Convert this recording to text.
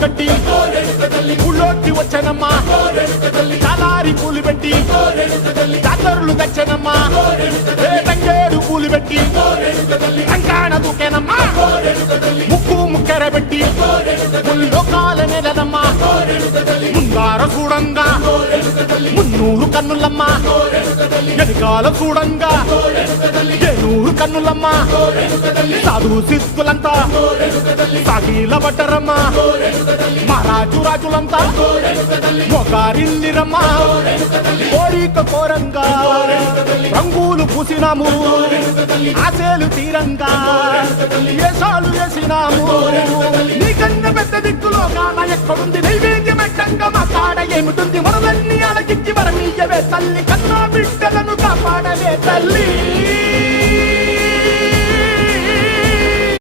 కట్టి ఊళ్ళోకి వచ్చనమ్మా చాలారి పూలు పెట్టి జాతరులు తెచ్చనమ్మా తంగేడు పూలు పెట్టి రంకాణ దూకేనమ్మా ముక్కు ముక్కెర పెట్టి ముల్లోకాల నెలదమ్మా ముంగార చూడంగా మున్నూరు కన్నులమ్మా ఎనకాల చూడంగా ఏనూరు కన్నులమ్మా సాధు సిద్ధులంతా సాగిల పడ్డరమ్మా మహారాజు రాజులంతా మొగారిల్లిరమ్మా కోరిక కోరంగా రంగులు పూసినాము ఆశలు తీరంగా ఏసాలు వేసినాము నీకన్న పెద్ద దిక్కులో కాన ఎక్కడుంది నైవేద్యం ఎట్టంగా మా కాడ ఏమిటుంది మనలన్నీ అలగిచ్చి వరమీయవే తల్లి కన్నా బిడ్డలను కాపాడవే తల్లి